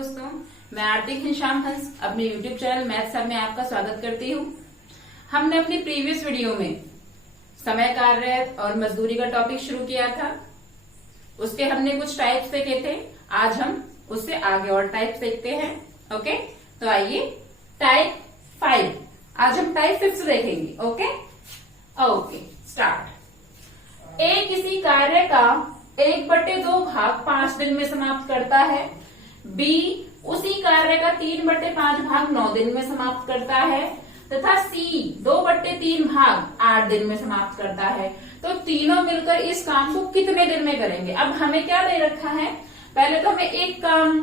दोस्तों, मैं आरती घनश्याम हंस अपने YouTube चैनल मैथ सर में आपका स्वागत करती हूँ। हमने अपनी प्रीवियस वीडियो में समय कार्य और मजदूरी का टॉपिक शुरू किया था। उसके हमने कुछ टाइप्स देखे थे। आज हम उससे आगे और टाइप्स देखते हैं। ओके, तो आइए टाइप 5। आज हम टाइप 5 देखेंगे। Okay, start. ए किसी कार्य का 1/2 भाग 5 दिन में समाप्त करता है। बी उसी कार्य का 3/5 भाग 9 दिन में समाप्त करता है तथा सी 2/3 भाग 8 दिन में समाप्त करता है। तो तीनों मिलकर इस काम को कितने दिन में करेंगे? अब हमें क्या दे रखा है? पहले तो हमें एक काम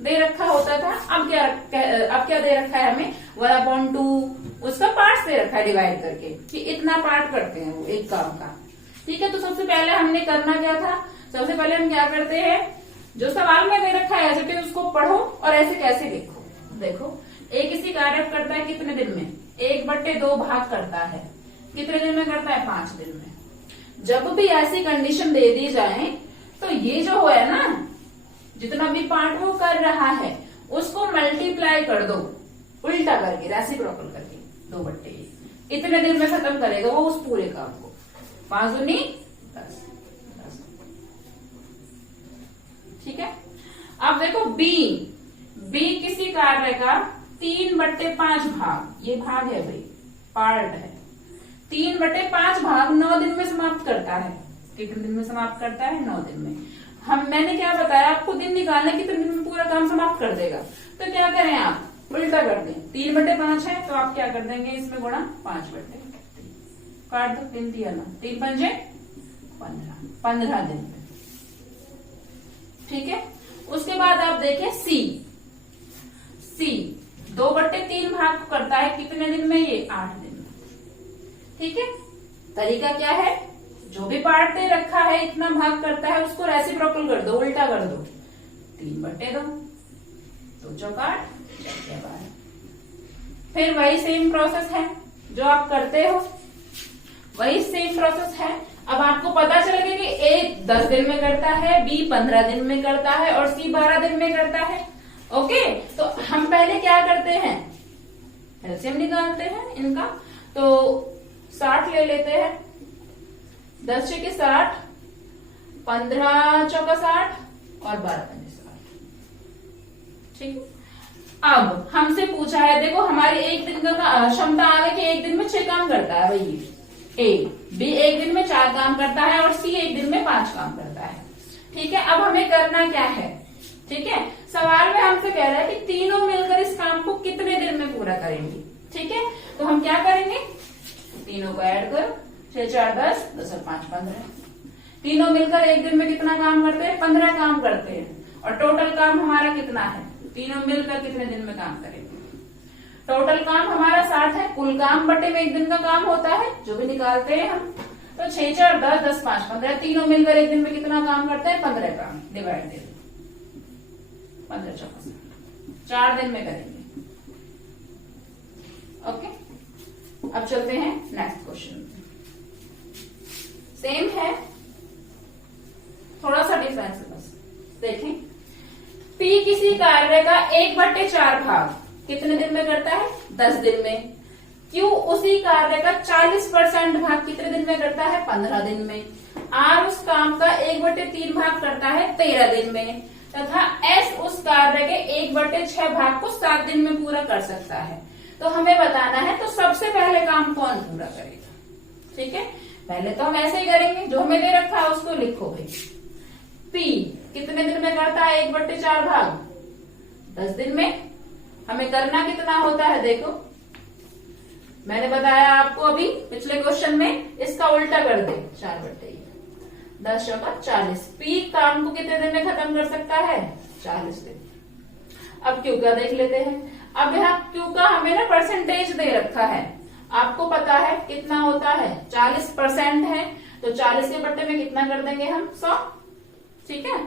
दे रखा होता था। अब क्या दे रखा है हमें? 1/2 उसका पार्ट दे रखा है डिवाइड करके कि इतना पार्ट करते हैं वो एक काम का। ठीक है, तो सबसे पहले हमने करना क्या था? सबसे पहले हम क्या करते हैं, जो सवाल में दे रखा है एज उसको पढ़ो और ऐसे कैसे लिखो। देखो, एक इसी कार्य करता है कितने दिन में? 1/2 भाग करता है। कितने दिन में करता है? 5 दिन में। जब भी ऐसी कंडीशन दे दी जाए तो ये जो है ना, जितना भी पार्ट वो कर रहा है उसको मल्टीप्लाई कर दो उल्टा करके, रेसिप्रोकल करके 2/1 इतने दिन में खत्म करेगा वो उस पूरे काम को। 5 दूनी 10। ठीक है, अब देखो बी किसी कार्य का 3/5 भाग, ये भाग है भाई, पार्ट है, 3/5 भाग 9 दिन में समाप्त करता है। कितने दिन में समाप्त करता है? 9 दिन में। मैंने क्या बताया आपको? दिन निकालना कितने दिन में पूरा काम समाप्त कर देगा। तो क्या करें आप? उल्टा कर दें। 3/5 है तो आप क्या कर देंगे? इसमें गुणा 5/3 काट दो। 3 दिया ना, 3 पंजे 15 दिन में। ठीक है, उसके बाद आप देखें सी 2/3 भाग करता है कितने दिन में? ये 8 दिन में। ठीक है, तरीका क्या है? जो भी पार्ट दे रखा है इतना भाग करता है उसको रेसिप्रोकल कर दो, उल्टा कर दो। 3/2 तो चौकाट 12। फिर वही सेम प्रोसेस है जो आप करते हो, वही सेम प्रोसेस है। अब आपको पता चल गया कि ए 10 दिन में करता है, बी 15 दिन में करता है और सी 12 दिन में करता है। ओके, तो हम पहले क्या करते हैं? एलसीएम निकालते हैं इनका। तो 60 ले लेते हैं। 10 छके 60, 15 चौका 60 और 12 पंजे 60। ठीक है, अब हमसे पूछा है, देखो हमारी एक दिन का क्षमता आ गई कि एक दिन में 6 काम करता है भाई। बी एक दिन में 4 काम करता है और सी एक दिन में 5 काम करता है। ठीक है, अब हमें करना क्या है? ठीक है, सवाल में हमसे कह रहा है कि तीनों मिलकर इस काम को कितने दिन में पूरा करेंगे। ठीक है, तो हम क्या करेंगे? तीनों को ऐड करो। 6 4 10, 10 और 5 15। तीनों मिलकर एक दिन में कितना काम करते हैं? 15 काम करते हैं। और टोटल काम हमारा कितना है? तीनों मिलकर कितने दिन में काम करेंगे? टोटल काम हमारा 60 है। कुल काम बटे में एक दिन का काम होता है जो भी निकालते हैं हम। तो 6 4 10, 10 5 15, तीनों मिलकर एक दिन में कितना काम करते हैं? 15 काम। डिवाइड दे दो, 15 चौका 4 दिन में करेंगे। ओके, अब चलते हैं नेक्स्ट क्वेश्चन। सेम है, थोड़ा सा डिफरेंस है बस। देखें, पी किसी कार्य का 1/4 भाग कितने दिन में करता है? 10 दिन में। क्यू उसी कार्य का 40% भाग कितने दिन में करता है? 15 दिन में। आर उस काम का 1/3 भाग करता है 13 दिन में तथा एस उस कार्य के 1/6 भाग को 7 दिन में पूरा कर सकता है। तो हमें बताना है, तो सबसे पहले काम कौन पूरा करेगा? ठीक है, पहले तो हम ऐसे ही करेंगे, जो हमें दे रखा है उसको लिखो भाई। पी कितने दिन में करता है 1/4 भाग? 10 दिन में। हमें करना कितना होता है? देखो, मैंने बताया आपको अभी पिछले क्वेश्चन में, इसका उल्टा कर दे। 4/1 10 चौका 40। पी काम को कितने दिन में खत्म कर सकता है? 40 दिन। अब क्यू का देख लेते हैं। अब यहाँ क्यू का हमें ना परसेंटेज दे रखा है, आपको पता है कितना होता है? 40% है, तो 40 के बट्टे में कितना कर देंगे हम? 100। ठीक है,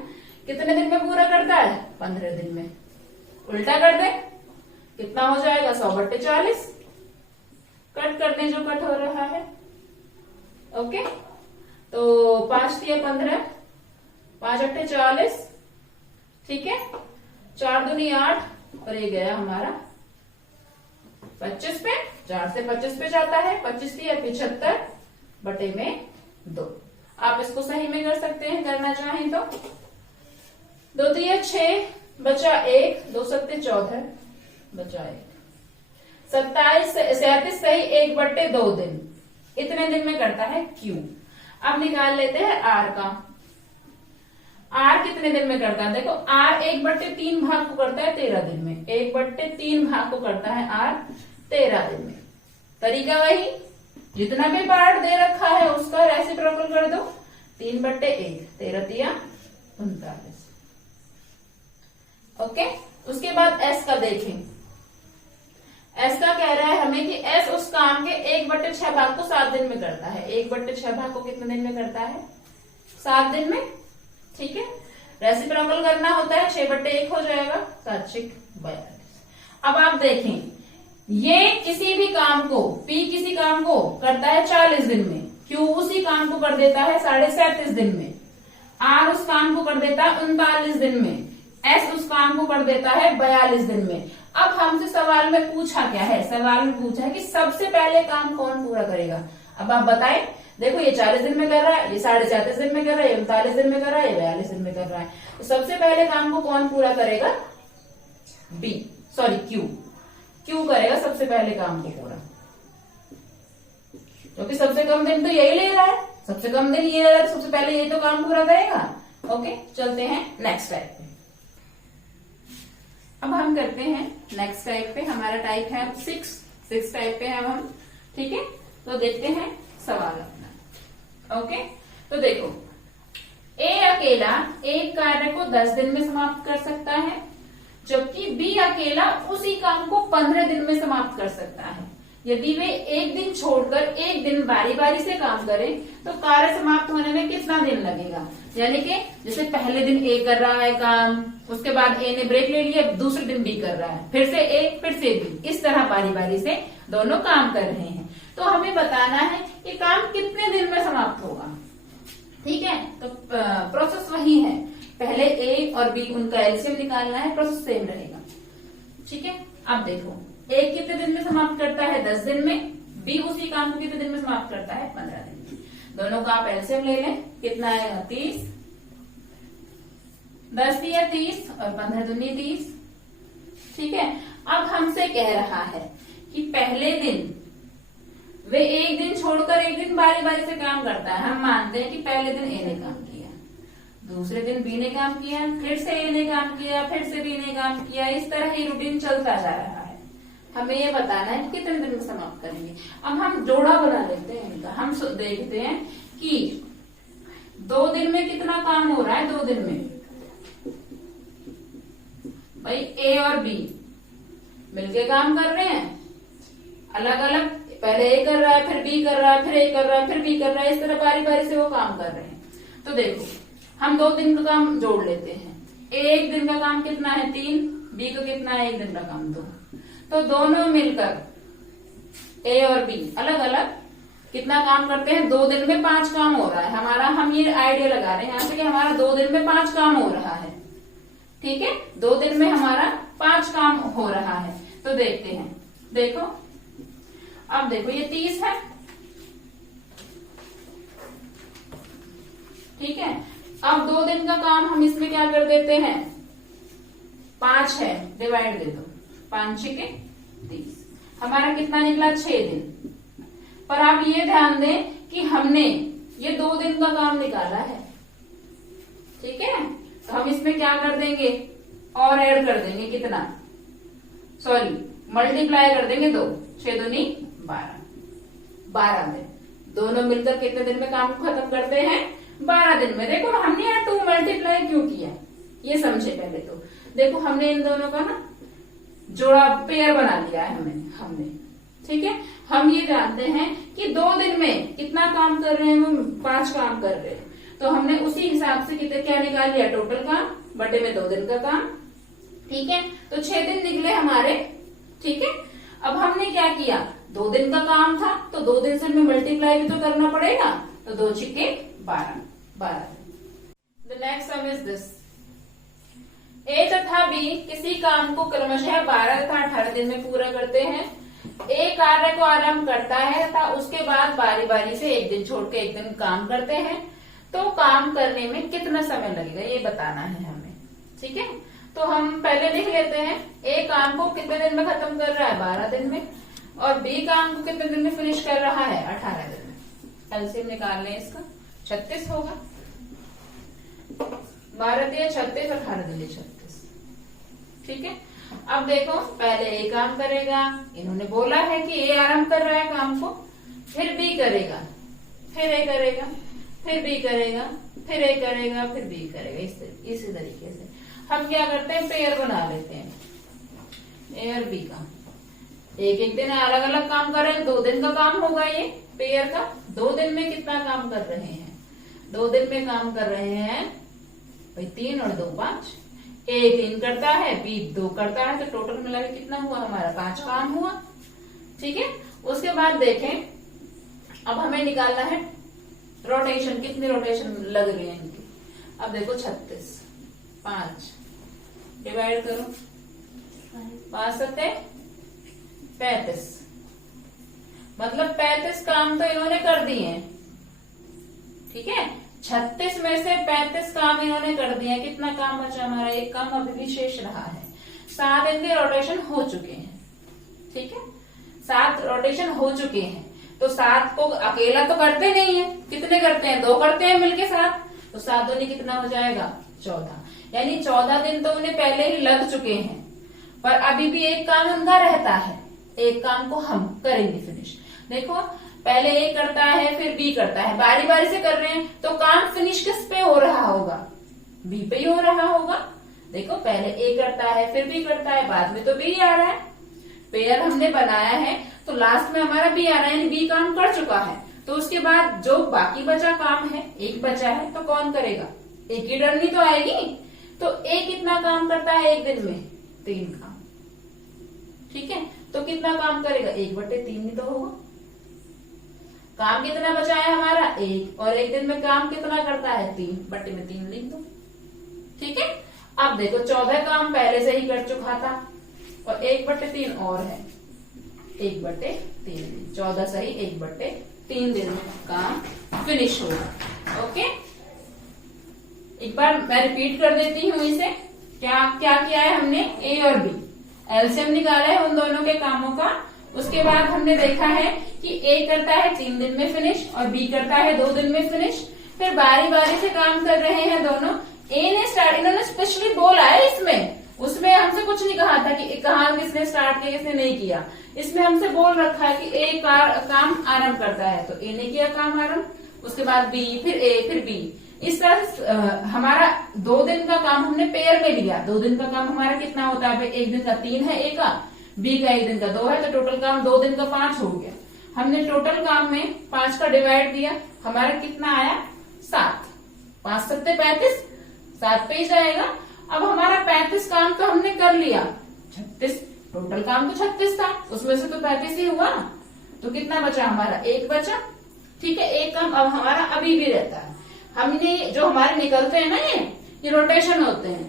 कितने दिन में पूरा करता है? 15 दिन में। उल्टा कर दे, कितना हो जाएगा? 100/40। कट कर दे जो कट हो रहा है। ओके, तो 5 दिया 15, 5 8 40। ठीक है, 4 दूनी 8 और ये गया हमारा 25 पे, 4 से 25 पे जाता है, 25 दिया 75 बटे में 2। आप इसको सही में कर सकते हैं करना चाहें तो। 2 दिया 6 बचा 1, 2 सत्ते 14 बचा 1, 27 37 सही 1 बटे 2 दिन, इतने दिन में करता है Q। अब निकाल लेते हैं R का। R कितने दिन में करता है? देखो R 1/3 भाग को करता है 13 दिन में, 1/3 भाग को करता है R 13 दिन में। तरीका वही, जितना भी पार्ट दे रखा है उसका रेसिप्रोकल कर दो, 3/1, 13 तिया 39। ओके, उसके बाद S का देखें। S का कह रहा है हमें कि S उस काम के 1/6 भाग को 7 दिन में करता है। 1/6 भाग को कितने दिन में करता है? 7 दिन में। ठीक है, रेसिप्रोकल करना होता है, 6/1 हो जाएगा, 7 6 42। अब आप देखें, ये किसी भी काम को, P किसी काम को करता है 40 दिन में, Q उसी काम को कर देता है 37.5 दिन में, R उस काम को कर देता है 39 दिन में, S उस काम को कर देता है 42 दिन में। अब हमसे सवाल में पूछा क्या है? सवाल में पूछा है कि सबसे पहले काम कौन पूरा करेगा। अब आप बताएं, देखो ये 40 दिन में कर रहा है, ये 37.5 दिन में कर रहा है, ये 39 दिन में कर रहा है, ये 42 दिन में कर रहा है, तो सबसे पहले काम को कौन पूरा करेगा? Q करेगा सबसे पहले काम को पूरा, क्योंकि सबसे कम दिन तो यही ले रहा है, सबसे कम दिन ये ले रहा है, तो सबसे पहले ये तो काम पूरा करेगा। ओके, चलते हैं नेक्स्ट टाइप पे। अब हम करते हैं नेक्स्ट टाइप पे, हमारा टाइप है 6 टाइप पे है हम। ठीक है, तो देखते हैं सवाल अपना। ओके, तो देखो A अकेला एक कार्य को 10 दिन में समाप्त कर सकता है, जबकि B अकेला उसी काम को 15 दिन में समाप्त कर सकता है। यदि वे एक दिन छोड़कर एक दिन बारी बारी से काम करें तो कार्य समाप्त होने में कितना दिन लगेगा? यानी कि जैसे पहले दिन A कर रहा है काम, उसके बाद A ने ब्रेक ले लिया, दूसरे दिन B कर रहा है, फिर से A, फिर से B, इस तरह बारी बारी से दोनों काम कर रहे हैं। तो हमें बताना है कि काम कितने दिन में समाप्त होगा। ठीक है, तो प्रोसेस वही है, पहले A और B उनका एलसीएम निकालना है, प्रोसेस सेम रहेगा। ठीक है, अब देखो A कितने दिन में समाप्त करता है? 10 दिन में। B उसी काम को कितने दिन में समाप्त करता है? 15 दिन में। दोनों का आप एलसीएम ले लें, कितना आएगा? 30, 10 दिया 30 और 15 दूनी 30। ठीक है, अब हमसे कह रहा है कि पहले दिन वे एक दिन छोड़कर एक दिन बारी बारी से काम करता है। हम मानते हैं कि पहले दिन A ने काम किया, दूसरे दिन B ने काम किया, फिर से A ने काम किया, फिर से B ने काम किया, इस तरह ही रूटीन चलता जा रहा है। हमें ये बताना है कितने दिन में समाप्त करेंगे। अब हम जोड़ा बना लेते हैं इनका। हम देखते हैं कि 2 दिन में कितना काम हो रहा है। 2 दिन में भाई A और B मिलके काम कर रहे हैं, अलग अलग, पहले A कर रहा है, फिर B कर रहा है, फिर A कर रहा है, फिर B कर रहा है, इस तरह बारी बारी से वो काम कर रहे हैं। तो देखो हम 2 दिन का काम जोड़ लेते हैं। A एक दिन का काम कितना है? 3, B का कितना है? 1 दिन का काम 2। तो दोनों मिलकर A और B अलग अलग कितना काम करते हैं? 2 दिन में 5 काम हो रहा है हमारा। हम ये आइडिया लगा रहे हैं यहाँ से कि हमारा 2 दिन में 5 काम हो रहा है। ठीक है, 2 दिन में हमारा 5 काम हो रहा है। तो देखते हैं, देखो अब देखो ये 30 है। ठीक है, अब 2 दिन का काम हम इसमें क्या कर देते हैं? 5 है, डिवाइड दे दो, 5 6 30, हमारा कितना निकला? 6 दिन। पर आप ये ध्यान दें कि हमने ये 2 दिन का काम निकाला है। ठीक है, तो हम इसमें क्या कर देंगे? और ऐड कर देंगे, कितना? सॉरी, मल्टीप्लाई कर देंगे 2, 6 दूनी 12, 12 दिन। दोनों मिलकर कितने दिन में काम को खत्म करते हैं? 12 दिन में। देखो हमने यहाँ 2 मल्टीप्लाई क्यों किया, ये समझे पहले तो। देखो हमने इन दोनों का ना जोड़ा, पेयर बना लिया है हमने। ठीक है, हम ये जानते हैं कि 2 दिन में कितना काम कर रहे हैं? वो 5 काम कर रहे हैं। तो हमने उसी हिसाब से कितने क्या निकाल लिया? टोटल काम बटे में 2 दिन का काम। ठीक है, तो 6 दिन निकले हमारे। ठीक है, अब हमने क्या किया? 2 दिन का काम था तो 2 दिन से हमें मल्टीप्लाई भी तो करना पड़ेगा। तो 2 6 12, 12। The next sum is this. A तथा बी किसी काम को क्रमशः 12 तथा 18 दिन में पूरा करते हैं। ए कार्य को आरंभ करता है तथा उसके बाद बारी बारी से एक दिन छोड़ के एक दिन काम करते हैं, तो काम करने में कितना समय लगेगा ये बताना है हमें। ठीक है, तो हम पहले लिख लेते हैं, ए काम को कितने दिन में खत्म कर रहा है, 12 दिन में, और बी काम को कितने दिन में फिनिश कर रहा है, 18 दिन में। एलसीएम निकाल लें इसका, 36 होगा। 12 दिए 36, 18 दिए 36। ठीक है, अब देखो पहले ए काम करेगा, इन्होंने बोला है कि ए आरंभ कर रहा है काम को, फिर बी करेगा, फिर ए करेगा, फिर बी करेगा, फिर ए करेगा, फिर बी करेगा। इसी तरीके से हम क्या करते हैं, पेयर बना लेते हैं ए और बी का। एक एक दिन अलग अलग काम कर रहे हैं, 2 दिन का काम होगा ये पेयर का। 2 दिन में कितना काम कर रहे हैं, 2 दिन में काम कर रहे हैं भाई 3 और 2 5। ए 3 करता है, बी 2 करता है, तो टोटल मिला के कितना हुआ हमारा, 5 काम हुआ। ठीक है, उसके बाद देखें, अब हमें निकालना है रोटेशन, कितनी रोटेशन लग रही है इनकी। अब देखो 36, 5 डिवाइड करो, 5 सत्ते 35, मतलब 35 काम तो इन्होंने कर दिए हैं। ठीक है, 36 में से 35 काम इन्होंने कर दिए। कितना काम बचा हमारा, एक काम अभी भी शेष रहा है। 7 इनके रोटेशन हो चुके हैं। ठीक है, 7 रोटेशन हो चुके हैं, तो 7 को अकेला तो करते नहीं है, कितने करते हैं, 2 करते हैं मिलके 7, तो 7 दूनी कितना हो जाएगा, 14। यानी 14 दिन तो उन्हें पहले ही लग चुके हैं, पर अभी भी एक काम उनका रहता है, एक काम को हम करेंगे फिनिश। देखो पहले ए करता है, फिर बी करता है, बारी बारी से कर रहे हैं, तो काम फिनिश किस पे हो रहा होगा, बी पे ही हो रहा होगा। देखो पहले ए करता है, फिर बी करता है, बाद में तो बी आ रहा है। पेयर हमने बनाया है तो लास्ट में हमारा बी आ रहा है, यानी बी काम कर चुका है। तो उसके बाद जो बाकी बचा काम है, एक बचा है, तो कौन करेगा, एक ही डरनी तो आएगी। तो ए कितना काम करता है एक दिन में, 3 काम। ठीक है, तो कितना काम करेगा, 1/3 ही तो होगा। काम कितना बचा है हमारा, 1, और एक दिन में काम कितना करता है, 3/3 लिख दो। ठीक है, अब देखो 14 काम पहले से ही कर चुका था, और 1/3 और है, 1/3, 14 सही 1/3 दिन में काम फिनिश होगा। ओके, एक बार मैं रिपीट कर देती हूँ इसे। क्या क्या किया है हमने, ए और बी एलसीएम निकाला है उन दोनों के कामों का। उसके बाद हमने देखा है कि ए करता है 3 दिन में फिनिश, और बी करता है 2 दिन में फिनिश। फिर बारी बारी से काम कर रहे हैं दोनों। ए ने स्टार्ट, इन्होंने स्पेशली बोला है इसमें, उसमें हमसे कुछ नहीं कहा था कि कहाँ किसने स्टार्ट किया किसने नहीं किया। इसमें हमसे बोल रखा है कि ए काम आरंभ करता है, तो ए ने किया काम आरंभ, उसके बाद बी, फिर ए, फिर बी। इस तरह से हमारा 2 दिन का काम हमने पेयर में लिया। 2 दिन का काम हमारा कितना होता है, एक दिन का 3 है ए का, बी का एक दिन का 2 है, तो टोटल काम 2 दिन का 5 हो गया। हमने टोटल काम में 5 का डिवाइड दिया, हमारा कितना आया, 7। 5 सत्ते 35, 7 पे ही जाएगा। अब हमारा 35 काम तो हमने कर लिया, 36 टोटल काम तो 36 था, उसमें से तो 35 ही हुआ, तो कितना बचा हमारा, 1 बचा। ठीक है, एक काम अब हमारा अभी भी रहता है। हमने जो हमारे निकलते हैं ना, ये रोटेशन होते हैं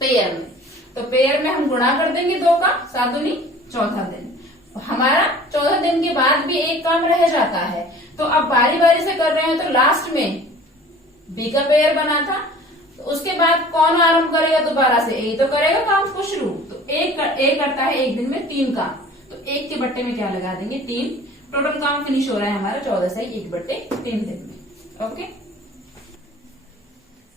पेयर में, तो पेयर में हम गुणा कर देंगे 2 का, 7 दूनी 14 दिन। हमारा 14 दिन के बाद भी एक काम रह जाता है, तो अब बारी बारी से कर रहे हैं, तो लास्ट में बी का पेयर बना था, तो उसके बाद कौन आरंभ करेगा, दोबारा से ए तो करेगा काम को शुरू। तो ए करता है एक दिन में 3 काम, तो 1 के बट्टे में क्या लगा देंगे, 3। टोटल काम फिनिश हो रहा है हमारा 14 से 1/3 दिन में। ओके,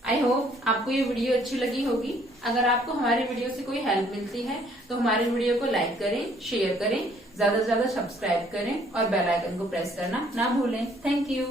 आई होप आपको ये वीडियो अच्छी लगी होगी। अगर आपको हमारी वीडियो से कोई हेल्प मिलती है तो हमारी वीडियो को लाइक करें, शेयर करें, ज्यादा से ज्यादा सब्सक्राइब करें और बेल आइकन को प्रेस करना ना भूलें। Thank you.